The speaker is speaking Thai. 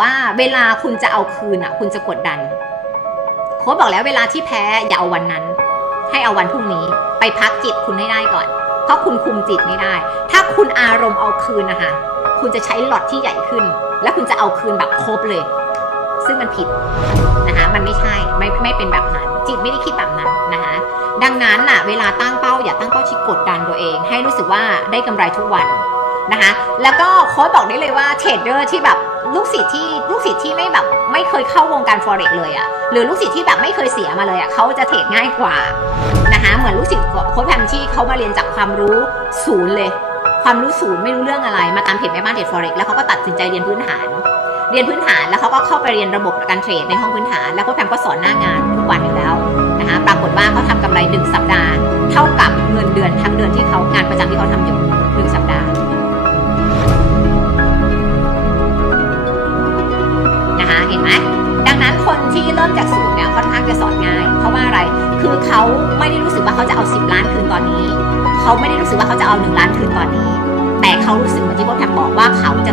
ว่าเวลาคุณจะเอาคืนอะ คุณจะกดดันโค้ชบอกแล้วเวลาที่แพ้อย่าเอาวันนั้น ให้เอาวันพรุ่งนี้ไปพักจิตคุณให้ได้ก่อน เพราะคุณคุมจิตไม่ได้ ถ้าคุณอารมณ์เอาคืนนะคะคุณจะใช้หลอดที่ใหญ่ขึ้น แล้วคุณจะเอาคืนแบบครบเลย ซึ่งมันผิดนะคะมันไม่ใช่ไม่ไม่เป็นแบบนั้น จิตไม่ได้คิดแบบนั้นนะคะดังนั้นน่ะ เวลาตั้งเป้าอย่าตั้งเป้าที่กดดันตัวเอง ให้รู้สึกว่าได้กำไรทุกวัน นะคะ แล้วก็โค้ชบอกได้เลยว่าเทรดเดอร์ที่แบบลูกศิษย์ที่ลูกศิษย์ที่ไม่แบบไม่เคยเข้าวงการ forex เลยอะหรือลูกศิษย์ที่แบบไม่เคยเสียมาเลยอะเขาจะเทรดง่ายกว่านะคะเหมือนลูกศิษย์โค้ชแพมที่เขามาเรียนจากความรู้ศูนย์เลย ความรู้ศูนย์ไม่รู้เรื่องอะไร มาตามเพจแม่บ้านเทรด forex แล้วเขาก็ตัดสินใจเรียนพื้นฐาน เรียนพื้นฐานแล้วเขาก็เข้าไปเรียนระบบการเทรดในห้องพื้นฐาน แล้วโค้ชแพมก็สอนหน้างานทุกวันอยู่แล้ว ไหมดังนั้นคนที่เริ่มจากศูนย์เนี่ยค่อนข้างจะสอนง่าย เพราะว่าอะไร คือเขาไม่ได้รู้สึกว่าเขาจะเอา 10 ล้านคืนตอนนี้ เขาไม่ได้รู้สึกว่าเขาจะเอา 1 ล้านคืนตอนนี้ แต่เขารู้สึกเหมือนที่โค้ชแพมบอกว่าเขาจะ